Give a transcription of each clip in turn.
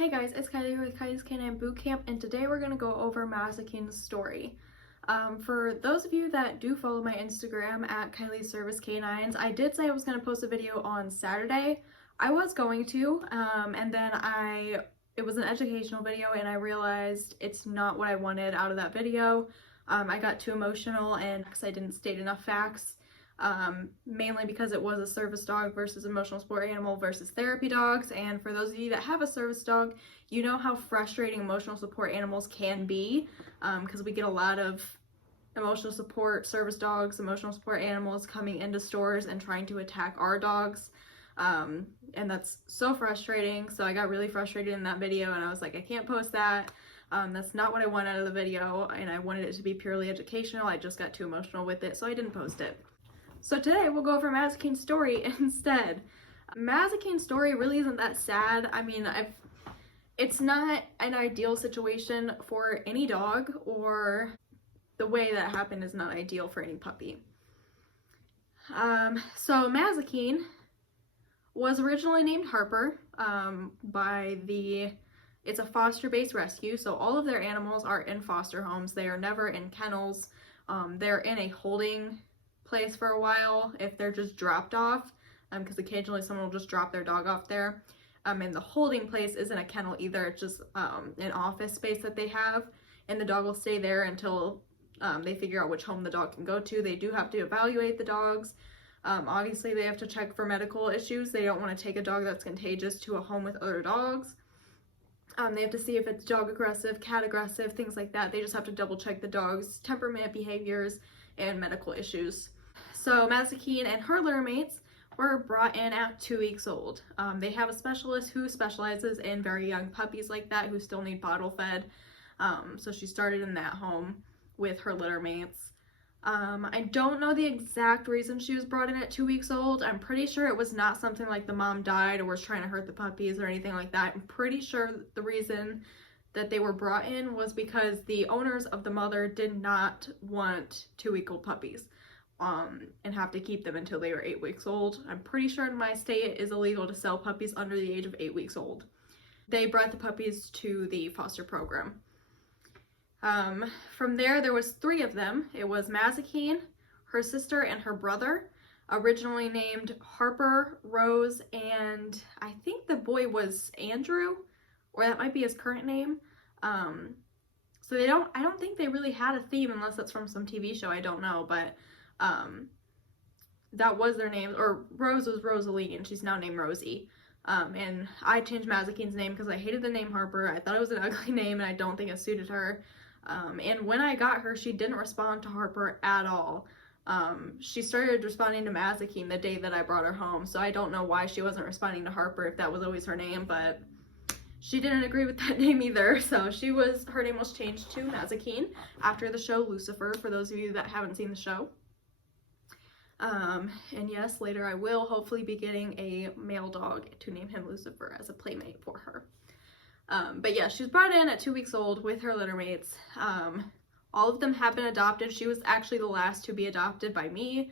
Hey guys, it's Kylie here with Kylie's Canine Boot Camp, and today we're going to go over Mazikeen's story. For those of you that do follow my Instagram at Kylie Service Canines, I did say I was going to post a video on Saturday. I was going to, and then it was an educational video and I realized it's not what I wanted out of that video. I got too emotional and I didn't state enough facts. Mainly because it was a service dog versus emotional support animal versus therapy dogs. And for those of you that have a service dog, you know how frustrating emotional support animals can be, because we get a lot of emotional support service dogs, emotional support animals coming into stores and trying to attack our dogs. And that's so frustrating. So I got really frustrated in that video and I was like, I can't post that. That's not what I want out of the video, and I wanted it to be purely educational. I just got too emotional with it, so I didn't post it. So today we'll go over Mazikeen's story instead. Mazikeen's story really isn't that sad. I mean, it's not an ideal situation for any dog, or the way that happened is not ideal for any puppy. So Mazikeen was originally named Harper it's a foster-based rescue, so all of their animals are in foster homes. They are never in kennels. They're in a holding place for a while if they're just dropped off, because occasionally someone will just drop their dog off there. And the holding place isn't a kennel either. It's just an office space that they have, and the dog will stay there until they figure out which home the dog can go to. They do have to evaluate the dogs. Obviously they have to check for medical issues. They don't want to take a dog that's contagious to a home with other dogs. They have to see if it's dog aggressive, cat aggressive, things like that. They just have to double check the dog's temperament, behaviors, and medical issues. So Mazikeen and her litter mates were brought in at 2 weeks old. They have a specialist who specializes in very young puppies like that who still need bottle fed. So she started in that home with her litter mates. I don't know the exact reason she was brought in at 2 weeks old. I'm pretty sure it was not something like the mom died or was trying to hurt the puppies or anything like that. I'm pretty sure the reason that they were brought in was because the owners of the mother did not want 2-week-old puppies and have to keep them until they were 8 weeks old. I'm pretty sure in my state it is illegal to sell puppies under the age of 8 weeks old. They brought the puppies to the foster program. From there was 3 of them. It was Mazikeen, her sister, and her brother, originally named Harper, Rose, and I think the boy was Andrew, or that might be his current name. So I don't think they really had a theme unless that's from some TV show, I don't know, but that was their name. Or Rose was Rosalie, and she's now named Rosie. And I changed Mazikeen's name because I hated the name Harper. I thought it was an ugly name and I don't think it suited her. And when I got her, she didn't respond to Harper at all. She started responding to Mazikeen the day that I brought her home, so I don't know why she wasn't responding to Harper if that was always her name, but she didn't agree with that name either, so her name was changed to Mazikeen after the show Lucifer, for those of you that haven't seen the show. And yes, later I will hopefully be getting a male dog to name him Lucifer as a playmate for her. But yeah, she was brought in at 2 weeks old with her litter mates. All of them have been adopted. She was actually the last to be adopted by me.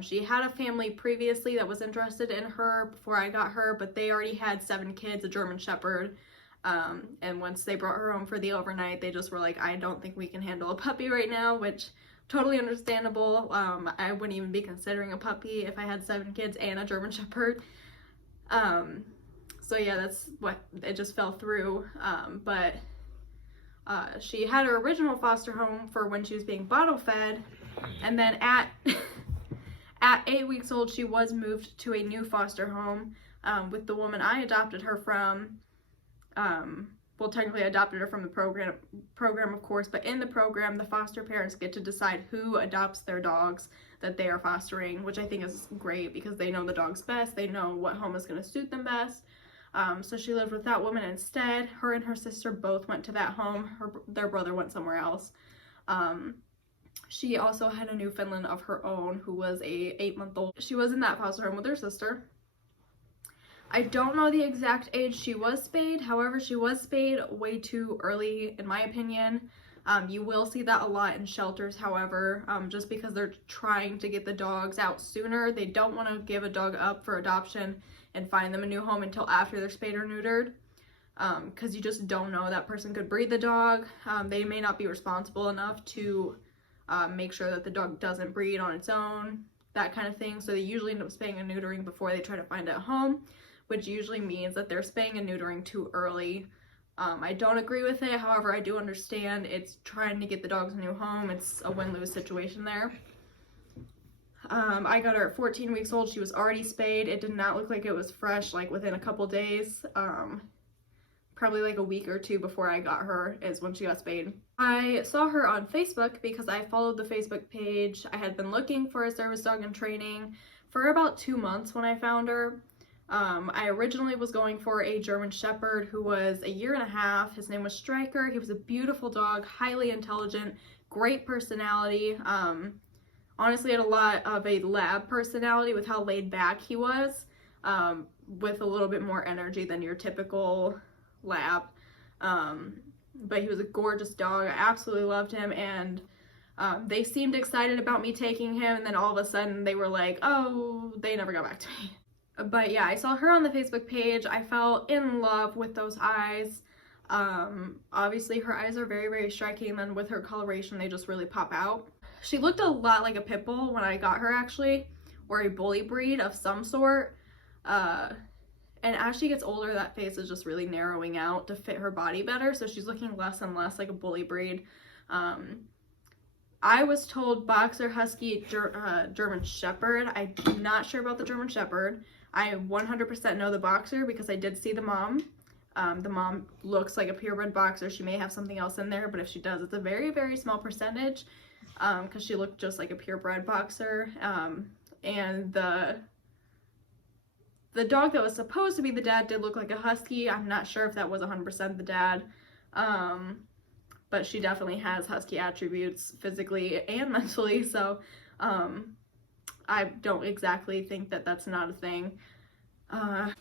She had a family previously that was interested in her before I got her, but they already had 7 kids, a German Shepherd. And once they brought her home for the overnight, they just were like, I don't think we can handle a puppy right now, which totally understandable. I wouldn't even be considering a puppy if I had 7 kids and a German Shepherd. So yeah, that's what it just fell through. But she had her original foster home for when she was being bottle fed, and then at 8 weeks old she was moved to a new foster home with the woman I adopted her from. Well, technically I adopted her from the program of course, but in the program the foster parents get to decide who adopts their dogs that they are fostering, which I think is great because they know the dogs best, they know what home is going to suit them best. So she lived with that woman instead. Her and her sister both went to that home. Their brother went somewhere else. She also had a Newfoundland of her own who was a 8-month-old. She was in that foster home with her sister. I don't know the exact age she was spayed. However, she was spayed way too early in my opinion. You will see that a lot in shelters, however, just because they're trying to get the dogs out sooner. They don't want to give a dog up for adoption and find them a new home until after they're spayed or neutered. because you just don't know that person could breed the dog. They may not be responsible enough to make sure that the dog doesn't breed on its own, that kind of thing. So they usually end up spaying and neutering before they try to find a home, which usually means that they're spaying and neutering too early. I don't agree with it. However, I do understand it's trying to get the dogs a new home. It's a win-lose situation there. I got her at 14 weeks old. She was already spayed. It did not look like it was fresh, like within a couple days. Probably like a week or two before I got her is when she got spayed. I saw her on Facebook because I followed the Facebook page. I had been looking for a service dog in training for about 2 months when I found her. I originally was going for a German Shepherd who was a 1.5 years. His name was Striker. He was a beautiful dog, highly intelligent, great personality. Honestly, had a lot of a lab personality with how laid back he was, with a little bit more energy than your typical lab. But he was a gorgeous dog. I absolutely loved him, and they seemed excited about me taking him, and then all of a sudden they were like, oh, they never got back to me. But yeah, I saw her on the Facebook page. I fell in love with those eyes. Obviously her eyes are very, very striking, and then with her coloration, they just really pop out. She looked a lot like a pit bull when I got her, actually, or a bully breed of some sort. And as she gets older, that face is just really narrowing out to fit her body better, so she's looking less and less like a bully breed. I was told Boxer, Husky, German Shepherd. I'm not sure about the German Shepherd. I 100% know the Boxer because I did see the mom. The mom looks like a purebred Boxer. She may have something else in there, but if she does, it's a very, very small percentage, because she looked just like a purebred Boxer. And the dog that was supposed to be the dad did look like a Husky. I'm not sure if that was 100% the dad. But she definitely has Husky attributes physically and mentally, so I don't exactly think that that's not a thing. I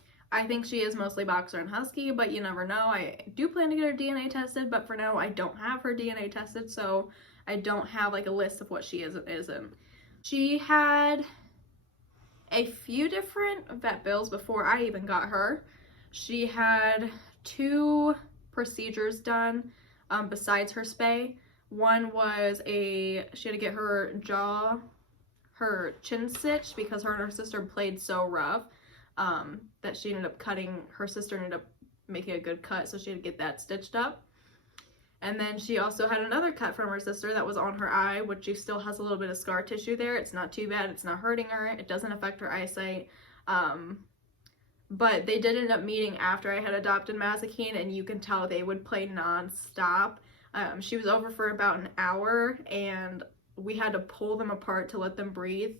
think she is mostly Boxer and Husky, but you never know. I do plan to get her DNA tested, but for now I don't have her DNA tested, so I don't have like a list of what she is and isn't. She had a few different vet bills before I even got her. She had 2 procedures done besides her spay. One was she had to get her chin stitched because her and her sister played so rough that she ended up her sister ended up making a good cut, so she had to get that stitched up. And then she also had another cut from her sister that was on her eye, which she still has a little bit of scar tissue there. It's not too bad. It's not hurting her. It doesn't affect her eyesight. But they did end up meeting after I had adopted Mazikeen, and you can tell they would play non-stop. She was over for about an hour, and we had to pull them apart to let them breathe,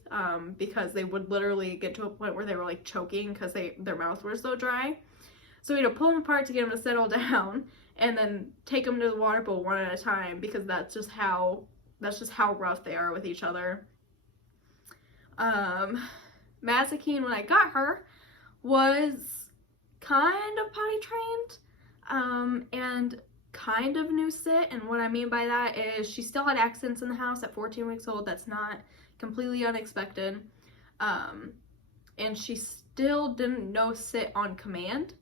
because they would literally get to a point where they were like choking because their mouths were so dry. So we had to pull them apart to get them to settle down, and then take them to the water bowl one at a time, because that's just how rough they are with each other. Mazikeen, when I got her, was kind of potty trained, and kind of new sit, and what I mean by that is she still had accents in the house at 14 weeks old. That's not completely unexpected. And she still didn't know sit on command.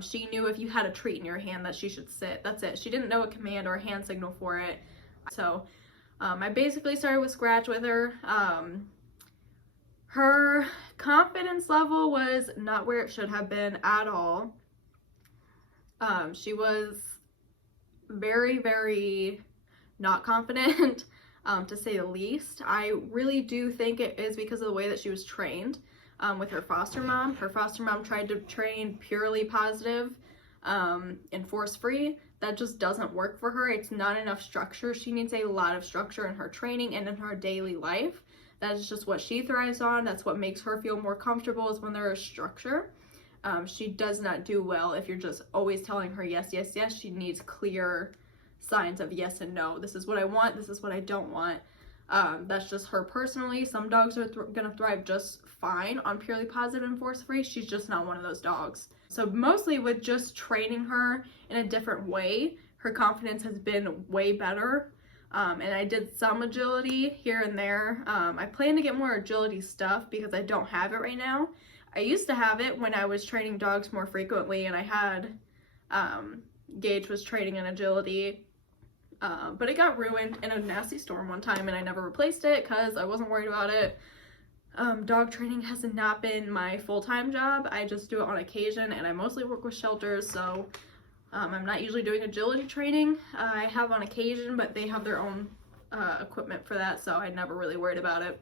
She knew if you had a treat in your hand that she should sit. That's it. She didn't know a command or a hand signal for it. So I basically started with scratch with her. Her confidence level was not where it should have been at all. She was very, very not confident, to say the least. I really do think it is because of the way that she was trained with her foster mom. Her foster mom tried to train purely positive and force-free. That just doesn't work for her. It's not enough structure. She needs a lot of structure in her training and in her daily life. That is just what she thrives on. That's what makes her feel more comfortable, is when there is structure. She does not do well if you're just always telling her yes, yes, yes. She needs clear signs of yes and no. This is what I want. This is what I don't want. That's just her personally. Some dogs are gonna thrive just fine on purely positive and force-free. She's just not one of those dogs. So mostly with just training her in a different way, her confidence has been way better. And I did some agility here and there. I plan to get more agility stuff because I don't have it right now. I used to have it when I was training dogs more frequently, and I had Gage was training in agility, but it got ruined in a nasty storm one time, and I never replaced it because I wasn't worried about it. Dog training has not been my full-time job. I just do it on occasion, and I mostly work with shelters, so I'm not usually doing agility training. I have on occasion, but they have their own equipment for that, so I never really worried about it.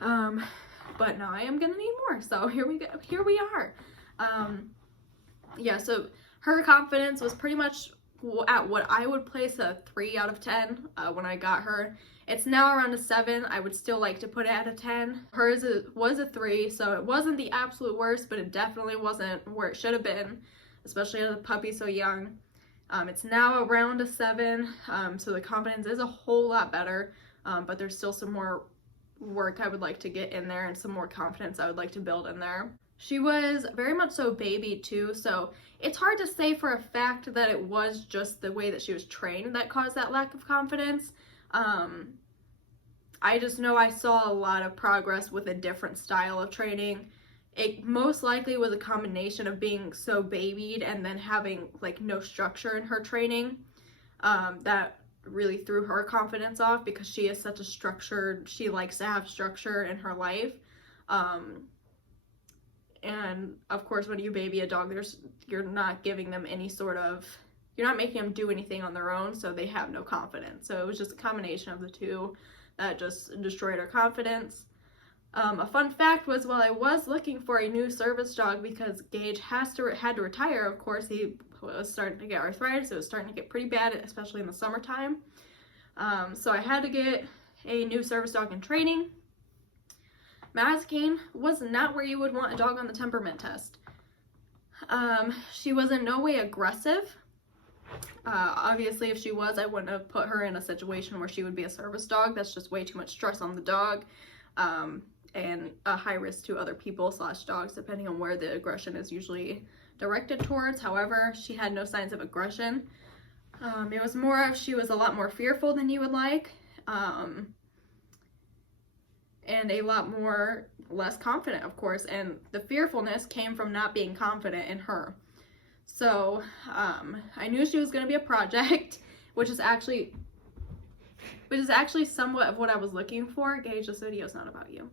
But now I am gonna need more, so here we are. Yeah, so her confidence was pretty much at what I would place a 3 out of 10 when I got her. It's now around a 7. I would still like to put it at a 10. Hers was a 3, so it wasn't the absolute worst, but it definitely wasn't where it should have been, especially as a puppy so young. It's now around a 7, so the confidence is a whole lot better, but there's still some more work I would like to get in there and some more confidence I would like to build in there. She was very much so baby too, so it's hard to say for a fact that it was just the way that she was trained that caused that lack of confidence. I just know I saw a lot of progress with a different style of training. It most likely was a combination of being so babied and then having like no structure in her training that really threw her confidence off, because she is such a she likes to have structure in her life. And of course, when you baby a dog, you're not giving them any sort of, you're not making them do anything on their own, so they have no confidence. So it was just a combination of the two that just destroyed her confidence. A fun fact was, while I was looking for a new service dog, because Gage had to retire, of course, he was starting to get arthritis. It was starting to get pretty bad, especially in the summertime. So I had to get a new service dog in training. Mazikeen was not where you would want a dog on the temperament test. She was in no way aggressive. Obviously, if she was, I wouldn't have put her in a situation where she would be a service dog. That's just way too much stress on the dog, and a high risk to other people / dogs, depending on where the aggression is usually directed towards. However, she had no signs of aggression. It was more of, she was a lot more fearful than you would like, and a lot less confident, of course, and the fearfulness came from not being confident in her. So I knew she was going to be a project, which is actually somewhat of what I was looking for. Gage, this video is not about you.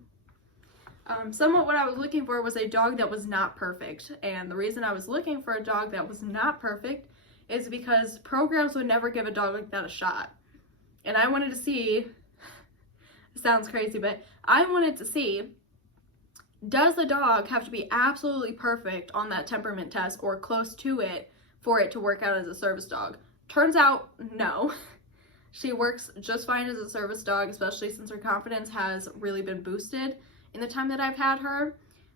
Somewhat what I was looking for was a dog that was not perfect, and the reason I was looking for a dog that was not perfect is because programs would never give a dog like that a shot. And I wanted to see, it sounds crazy, but I wanted to see, does the dog have to be absolutely perfect on that temperament test or close to it for it to work out as a service dog? Turns out, no. She works just fine as a service dog, especially since her confidence has really been boosted in the time that I've had her.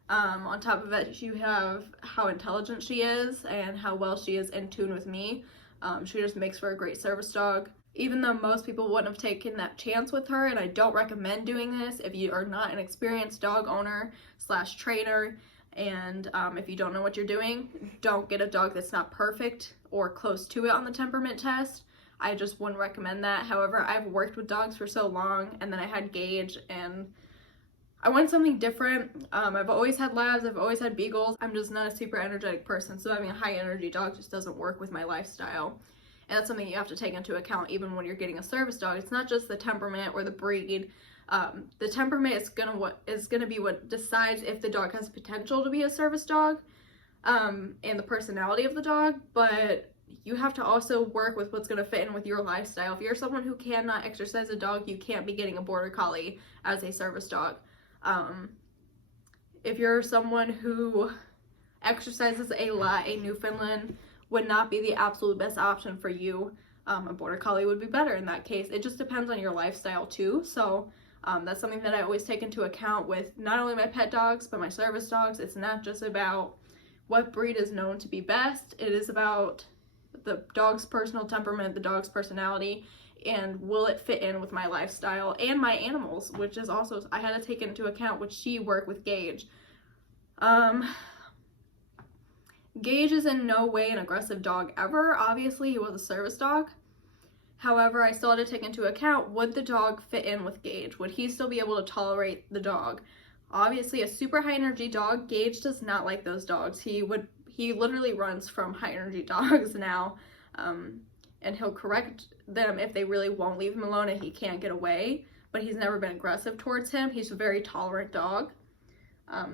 On top of it, you have how intelligent she is and how well she is in tune with me. She just makes for a great service dog. Even though most people wouldn't have taken that chance with her, and I don't recommend doing this if you are not an experienced dog owner / trainer, and if you don't know what you're doing, don't get a dog that's not perfect or close to it on the temperament test. I just wouldn't recommend that. However, I've worked with dogs for so long, and then I had Gage, and I wanted something different. I've always had labs, I've always had beagles. I'm just not a super energetic person, so having a high energy dog just doesn't work with my lifestyle. And that's something you have to take into account even when you're getting a service dog. It's not just the temperament or the breed. The temperament is gonna be what decides if the dog has potential to be a service dog, and the personality of the dog, but you have to also work with what's gonna fit in with your lifestyle. If you're someone who cannot exercise a dog, you can't be getting a border collie as a service dog. If you're someone who exercises a lot, a Newfoundland would not be the absolute best option for you. A border collie would be better in that case. It just depends on your lifestyle too. So that's something that I always take into account with not only my pet dogs, but my service dogs. It's not just about what breed is known to be best. It is about the dog's personal temperament, the dog's personality, and will it fit in with my lifestyle and my animals, which is also, I had to take into account, would she work with Gage. Gage is in no way an aggressive dog ever. Obviously, he was a service dog. However, I still had to take into account, would the dog fit in with Gage? Would he still be able to tolerate the dog? Obviously, a super high energy dog, Gage does not like those dogs. He he literally runs from high energy dogs now, and he'll correct them if they really won't leave him alone and he can't get away, but he's never been aggressive towards him. He's a very tolerant dog.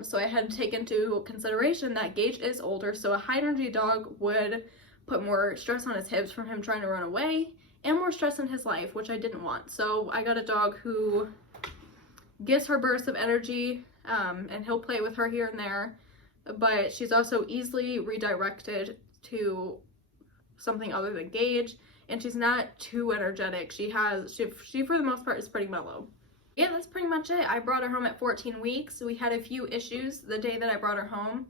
So I had to take into consideration that Gage is older, so a high energy dog would put more stress on his hips from him trying to run away and more stress in his life, which I didn't want. So I got a dog who gives her bursts of energy, and he'll play with her here and there, but she's also easily redirected to something other than Gage, and she's not too energetic. She for the most part is pretty mellow. Yeah, that's pretty much it. I brought her home at 14 weeks. We had a few issues the day that I brought her home.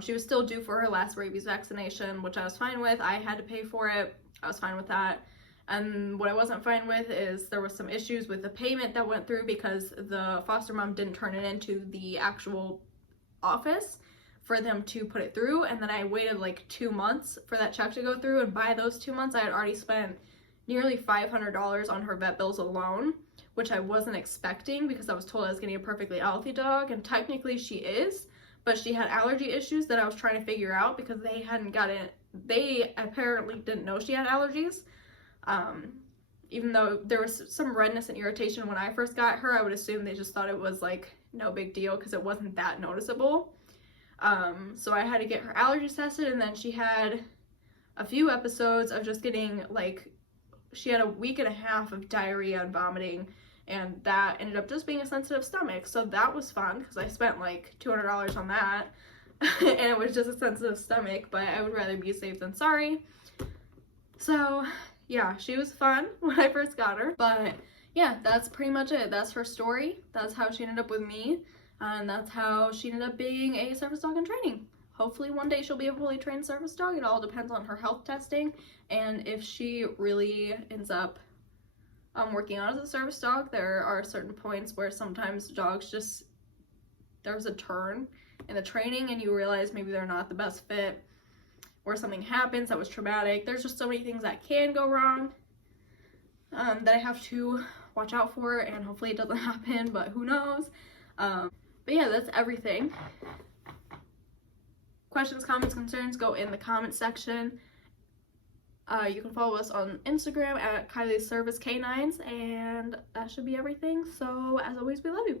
She was still due for her last rabies vaccination, which I was fine with. I had to pay for it. I was fine with that. And what I wasn't fine with is there was some issues with the payment that went through because the foster mom didn't turn it into the actual office for them to put it through, and then I waited like 2 months for that check to go through, and by those 2 months I had already spent nearly $500 on her vet bills alone, which I wasn't expecting because I was told I was getting a perfectly healthy dog, and technically she is, but she had allergy issues that I was trying to figure out because they apparently didn't know she had allergies. Even though there was some redness and irritation when I first got her, I would assume they just thought it was like no big deal because it wasn't that noticeable. So I had to get her allergies tested, and then she had a few episodes of just getting like, she had a week and a half of diarrhea and vomiting, and that ended up just being a sensitive stomach. So that was fun because I spent like $200 on that and it was just a sensitive stomach, but I would rather be safe than sorry. So yeah, she was fun when I first got her, but yeah, that's pretty much it. That's her story. That's how she ended up with me, and that's how she ended up being a service dog in training. Hopefully one day she'll be a fully trained service dog. It all depends on her health testing, and if she really ends up working out as a service dog. There are certain points where sometimes dogs just, there's a turn in the training and you realize maybe they're not the best fit, or something happens that was traumatic. There's just so many things that can go wrong that I have to watch out for, and hopefully it doesn't happen, but who knows. But yeah, that's everything. Questions, comments, concerns, go in the comment section. You can follow us on Instagram at Kylie's Service Canines, and that should be everything. So as always, we love you.